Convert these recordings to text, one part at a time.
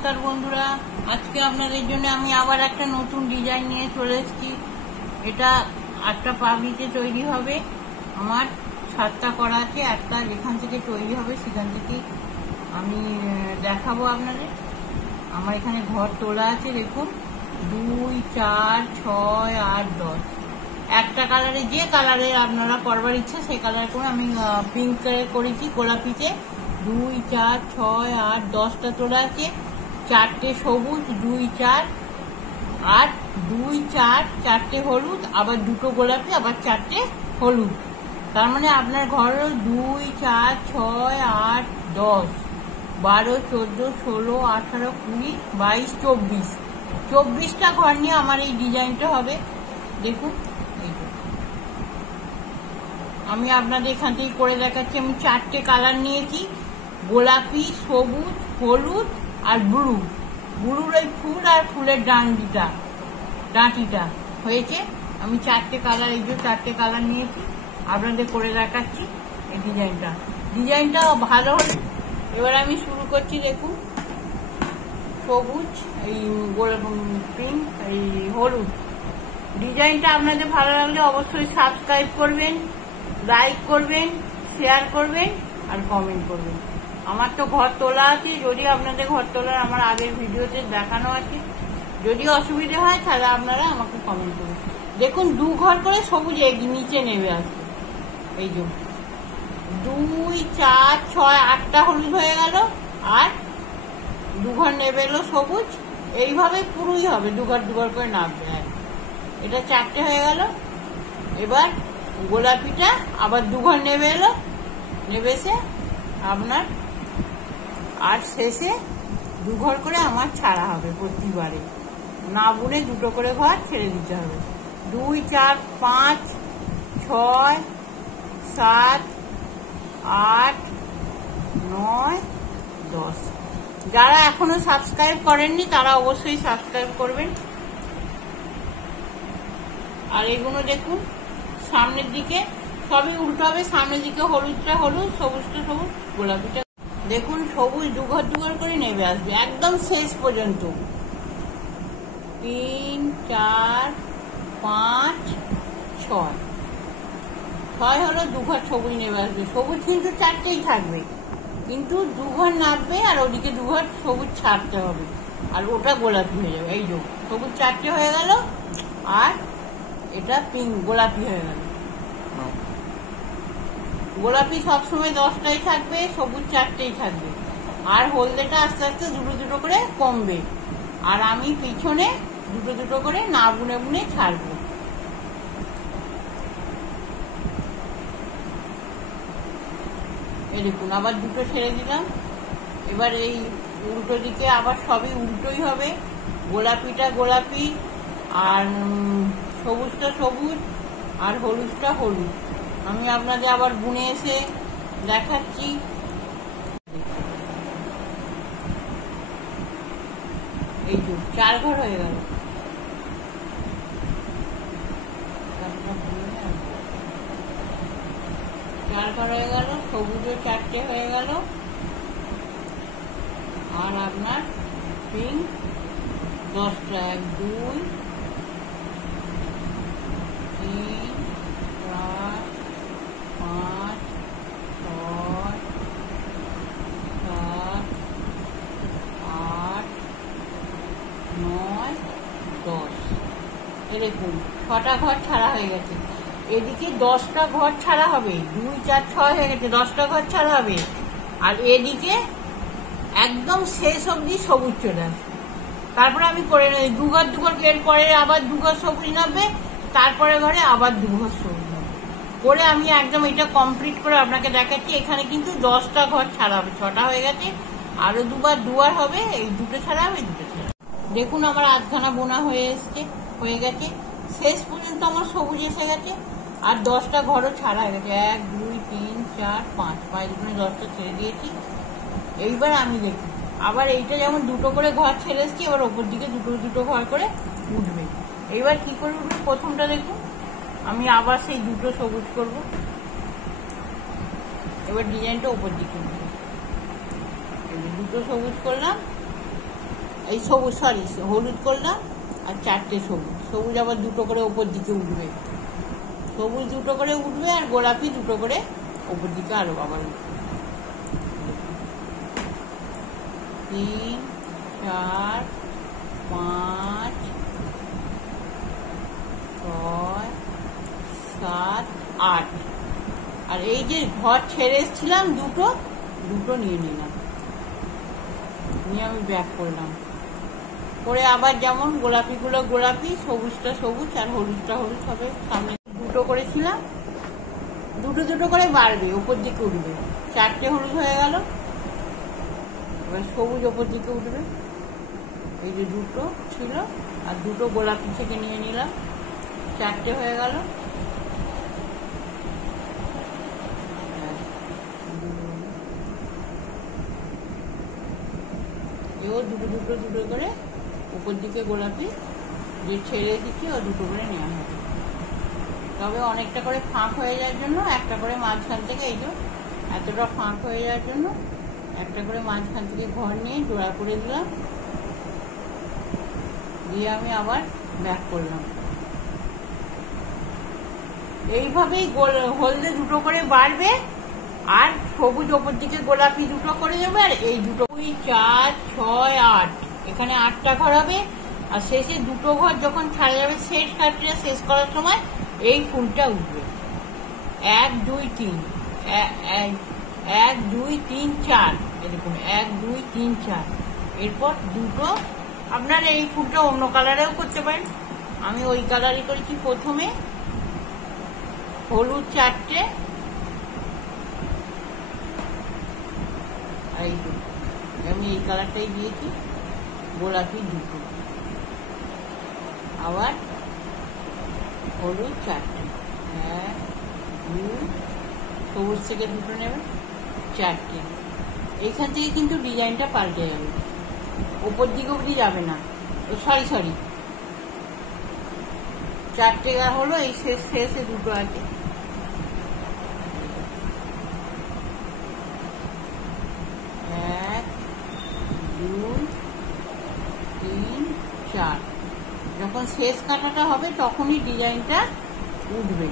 নমস্কার বন্ধুরা, আজকে আপনাদের জন্য আমি আবার একটা নতুন ডিজাইন নিয়ে চলে এসেছি। এটা একটা পাবলিকে তৈরি হবে। আমার 7টা করা আছে, একটা যেখান থেকে তৈরি হবে সেখান থেকে আমি দেখাবো আপনাদের। আমার এখানে ঘর তোলা আছে, দেখুন 2, 4, 6, 8, 10। একটা কালারে, যে কালারে আপনারা করবার ইচ্ছা সেই কালার করে আমি পিঙ্ক কালার করেছি গোলাপিতে। 2, 4, 6, 8, 10টা তোলা আছে। 4টে সবুজ, 2, 4 আর 2, 4, 4টে হলুদ, আবার 2টো গোলাপি, আবার 4টে হলুদ। তার মানে আপনার ঘর 2, 4, 6, 8, 10, 12, 14, 16, 18, 20, 22, 24। 24টা ঘর নিয়ে আমার এই ডিজাইনটা হবে। দেখুন, আমি আপনাদের এখান থেকে করে দেখাচ্ছি। আমি 4টে কালার নিয়েছি, গোলাপি, সবুজ, হলুদ আর ব্লু। ব্লুর ওই ফুল আর ফুলের ডাঁটিটা হয়েছে। আমি 4টে কালার, এই যে 4টে কালার নিয়েছি, আপনাদের করে দেখাচ্ছি এই ডিজাইনটা ভালো হল। এবার আমি শুরু করছি। দেখুন, সবুজ, এই পিঙ্ক, এই হলুদ। ডিজাইনটা আপনাদের ভালো লাগলে অবশ্যই সাবস্ক্রাইব করবেন, লাইক করবেন, শেয়ার করবেন আর কমেন্ট করবেন। আমার তো ঘর তোলা আছে, যদি আপনাদের ঘর তোলার আমার আগের ভিডিওতে দেখানো আছে। যদি অসুবিধা হয় তাহলে আপনারা আমাকে কমেন্ট করবেন। দেখুন, 2 ঘর করে সবুজ নিচে নেমে আসবে। এই যে 2, 4, 6, 8টা হলুদ হয়ে গেল, আর 2 ঘর নেমে এলো সবুজ। এইভাবে পুরোই হবে, 2 ঘর করে নামবে। এটা 4টে হয়ে গেল। এবার গোলাপিটা আবার 2 ঘর নেমে এলো, নেমে এসে আপনার আর শেষে 2 ঘর করে আমার ছাড়া হবে। প্রতিবারে না বুনে 2টো করে ঘর ছেড়ে দিতে হবে। 2, 4, 5, 6, 7, 8, 9, 10। যারা এখনো সাবস্ক্রাইব করেননি তারা অবশ্যই সাবস্ক্রাইব করবেন। আর এগুলো দেখুন, সামনের দিকে সবই উল্টো হবে। সামনের দিকে হলুদটা হলুদ, সবুজটা সবুজ, গোলাপিটা। দেখুন, সবুজ 2 ঘর করে নেমে আসবে একদম শেষ পর্যন্ত। 3, 4, 5, 6 হলো 2 ঘর সবুজ নেমে আসবে। সবুজ কিন্তু 4টেই থাকবে, কিন্তু 2 ঘর নামবে আর ওদিকে 2 ঘর সবুজ ছাড়তে হবে, আর ওটা গোলাপি হয়ে যাবে। এই যে সবুজ 4টে হয়ে গেল, আর এটা পিঙ্ক গোলাপি হয়ে গেল। গোলাপি সবসময় 10টাই থাকবে, সবুজ 4টেই থাকবে, আর হলদেটা আস্তে আস্তে 2টো করে কমবে। আর আমি পিছনে 2টো করে না বুনে বুনে ছাড়বো। এই দেখুন, আবার 2টো ছেড়ে দিলাম। এবার এই উল্টো দিকে আবার সবই উল্টোই হবে। গোলাপিটা গোলাপি, আর সবুজটা সবুজ, আর হলুদটা হলুদ। আমি আপনাদের আবার বুনে এসে দেখাচ্ছি। এই যে 4 ঘর হয়ে গেল। 4 ঘর হয়ে গেল, সবুজও 4টে হয়ে গেল, আর আপনার পিঙ্ক 10টা। 1, 2, 3, 4, 5, 6, 7, 8, 9, 10। এরকম 6টা ঘর ছাড়া হয়ে গেছে। এদিকে 10টা ঘর ছাড়া হবে। 2, 4, 6 হয়ে গেছে, 10টা ঘর ছাড়া হবে। আর এদিকে একদম শেষ অবধি সবুজ চলে আসবে। তারপরে আমি করে নেই 2 ঘর এর পরে আবার 2 ঘর সবুজ নামবে, তারপরে ঘরে আবার 2 ঘর সবুজ নামবে করে আমি একদম এটা কমপ্লিট করে আপনাকে দেখাচ্ছি। এখানে কিন্তু 10টা ঘর ছাড়া হবে, 6টা হয়ে গেছে, আরো 2বার দুয়ার হবে। এই 2টো ছাড়া হবে, 2টো ছাড়া। দেখুন, আমার আধখানা বোনা হয়ে গেছে। শেষ পর্যন্ত আমার সবুজ এসে গেছে, আর 10টা ঘরও ছাড়া হয়ে গেছে। 1, 2, 3, 4, 5 গুণে 10টা ছেড়ে দিয়েছি। এইবার আমি দেখি আবার এইটা যেমন 2টো করে ঘর ছেড়ে এসছি, এবার ওপর দিকে 2টো ঘর করে উঠবে। এইবার কি করে উঠবে? প্রথমটা দেখুন, আমি আবার সেই 2টো সবুজ করব। এবার ডিজাইনটা ওপর দিকে উঠবে। 2টো সবুজ করলাম, এই সবুজ, সরি হলুদ করলাম আর 4টে সবুজ। সবুজ আবার 2টো করে ওপর দিকে উঠবে, সবুজ 2টো করে উঠবে আর গোলাপি 2টো করে ওপর দিকে আরো আবার উঠবে। 3, 4, 5, 6, 7, 8। আর এই যে ঘর ছেড়ে এসেছিলাম দুটো নিয়ে নিলাম, নিয়ে আমি ব্যাক করলাম, করে আবার যেমন গোলাপিগুলো গোলাপি, সবুজটা সবুজ আর হলুদটা হলুদ হবে। সামনে 2টো করেছিলাম, 2টো করে বাড়বে, ওপর দিকে উঠবে। 4টে হলুদ হয়ে গেল, এবার সবুজ ওপর দিকে উঠবে। এই যে 2টো ছিল আর 2টো গোলাপি থেকে নিয়ে নিলাম, 4টে হয়ে গেল। এও 2টো করে উপর দিকে গোলাপি যে ছেড়ে দিচ্ছি ও 2টো করে নেওয়া হবে। তবে অনেকটা করে ফাঁক হয়ে যাওয়ার জন্য একটা করে মাঝখান থেকে, এই যে এতটা ফাঁক হয়ে যাওয়ার জন্য একটা করে মাঝখান থেকে ঘর নিয়ে জোড়া করে দিলাম, দিয়ে আমি আবার ব্যাক করলাম। এইভাবেই হলদে 2টো করে বাড়বে আর সবুজ ওপর দিকে গোলাপি 2টো করে যাবে। আর এই 2, 4, 6, 8, এখানে 8টা ঘর হবে। আর শেষে 2টো ঘর যখন ছাড়া যাবে, শেষ কাটটা শেষ করার সময় এই ফুলটা উঠবে। 1, 2, 3, 1, 2, 3, 4, এরকম 1, 2, 3, 4। এরপর 2টো, আপনারা এই ফুলটা অন্য কালারেও করতে পারেন, আমি ওই কালারই করেছি। প্রথমে হলুদ 4টে, আর এই আমি এই কালারটাই দিয়েছি, গোলাপি 2টো, আবার হলুদ 4টে, 1, 2, সবুজ থেকে 2টো নেবে, 4টে। এইখান থেকে কিন্তু ডিজাইনটা পাল্টে যাবে, ওপর দিকে অবধি যাবে না। সরি 4টে হলো, এই শেষে 2টো আছে। 1, 2, 3, 4। যখন শেষ কাটাটা হবে তখনই ডিজাইনটা উঠবে।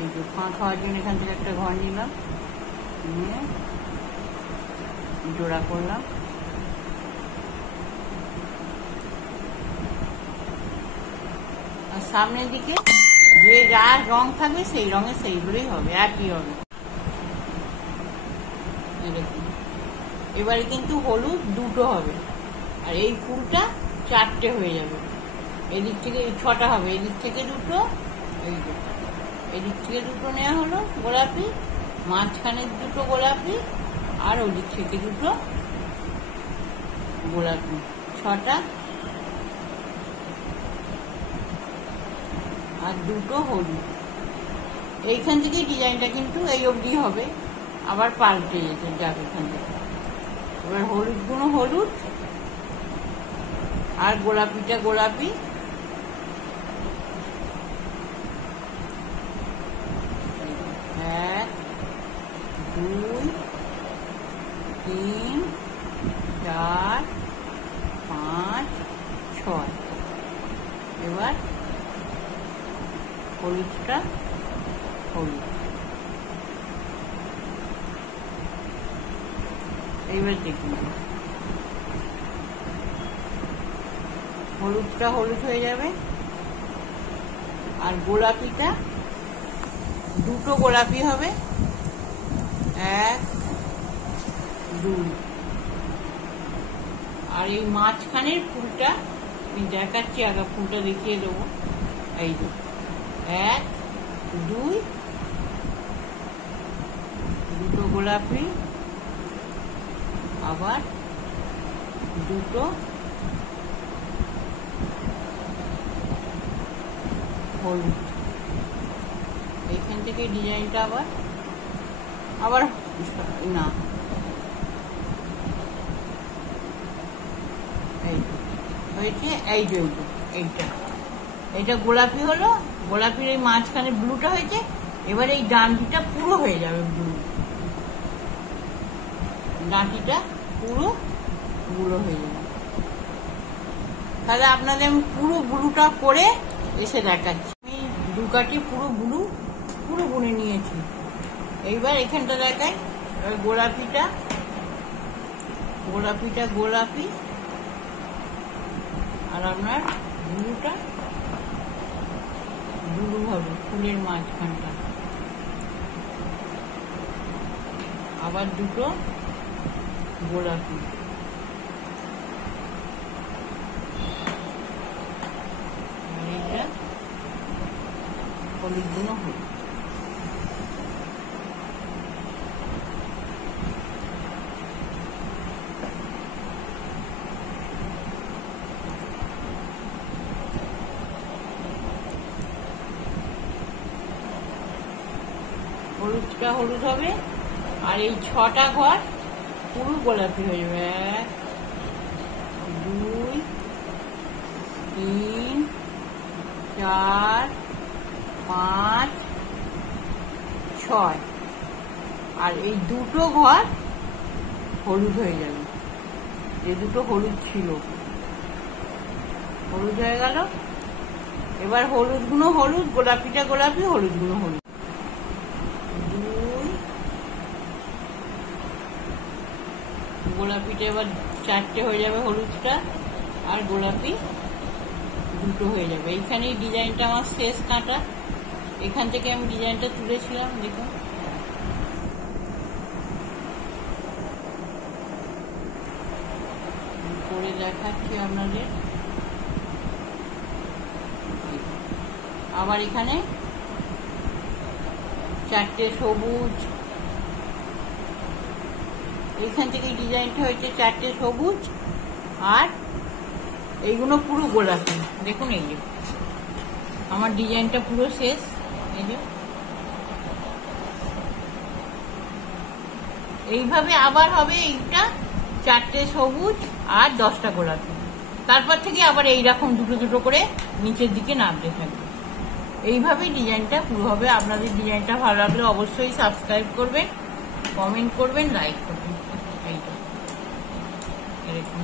এই যে ফাঁক হওয়ার জন্য এখান থেকে একটা ঘর নিলাম, নিয়ে জোড়া করলাম। আর সামনের দিকে যে যার রং থাকবে সেই রঙে সেইগুলোই হবে, একই হবে। এবারে কিন্তু হলুদ 2টো হবে আর এই ফুলটা 4টে হয়ে যাবে। এদিক থেকে 6টা হবে, এদিক থেকে 2টো, এদিক থেকে 2টো নেওয়া হলো গোলাপি, মাঝখানে 2টো গোলাপি আর ওদিক থেকে 2টো গোলাপি, 6টা। আর 2টো হলুদ। এইখান থেকে ডিজাইনটা কিন্তু এই অবধি হবে, আবার পাল্টে যেতে যাবে এখান থেকে। এবার হলুদগুলো হলুদ আর গোলাপিটা গোলাপি, 1, 2, 3, 4, 5, 6। এবার হলুদটা হলুদ। এইবার দেখুন হলুদটা হলুদ হয়ে যাবে আর গোলাপিটা 2টো গোলাপি হবে, 1, 2। আর এই মাঝখানের ফুলটা আমি দেখাচ্ছি, আগে ফুলটা দেখিয়ে দেবো। এই যে 1, 2, 2টো গোলাপি, আবার 2টো হলুদ। এইখান থেকে ডিজাইনটা আবার না, এই হয়েছে, এই যে এইটা গোলাপি হলো, গোলাপির এই মাঝখানে ব্লুটা হয়েছে। এবার এই ডান্ডিটা পুরো হয়ে যাবে ব্লু, ডাঁটিটা পুরো ব্লু হয়ে যাবে। তাহলে আপনাদের আমি পুরো ব্লুটা করে এসে দেখাচ্ছি। আমি 2 কাঠি পুরো বুনে নিয়েছি। এইবার এখানটা দেখাই। গোলাপিটা গোলাপি, আর আপনার ব্লুটা ব্লু হবে ফুলের মাঝখানটা। আবার 2টো গোলাপি, আর এইটা হলুদ গুলো হলুদ। হলুদটা হলুদ হবে, আর এই 6টা ঘর পুরো গোলাপি হয়ে যাবে। 1 2 3 4 5 6, আর এই 2টো ঘর হলুদ হয়ে যাবে। যে 2টো হলুদ ছিল, হলুদ হয়ে গেল। এবার হলুদ গুলো হলুদ, গোলাপিটা গোলাপি, হলুদ গুলো হলুদ। গোলাপিটা এবার 4টে হয়ে যাবে, হলুদটা আর গোলাপি 2টো হয়ে যাবে। এইখানে ডিজাইনটা আমার শেষ কাটা, এখান থেকে আমি ডিজাইনটা তুলেছিলাম। দেখুন, করে দেখাচ্ছি আপনাদের। আবার এখানে 4টে সবুজ, এইখান থেকে ডিজাইনটা হয়েছে 4টে সবুজ, আর এইগুলো পুরো গোলাপি। দেখুন, এই যে আমার ডিজাইনটা পুরো শেষ। এই যে এইভাবে আবার হবে। এইটা 4টে সবুজ আর 10টা গোলাপি। তারপর থেকে আবার এইরকম 2টো করে নিচের দিকে নামতে থাকবে। এইভাবেই ডিজাইনটা পুরো হবে। আপনাদের ডিজাইনটা ভালো লাগলে অবশ্যই সাবস্ক্রাইব করবেন, কমেন্ট করবেন, লাইক করবেন। এইটা এরকম।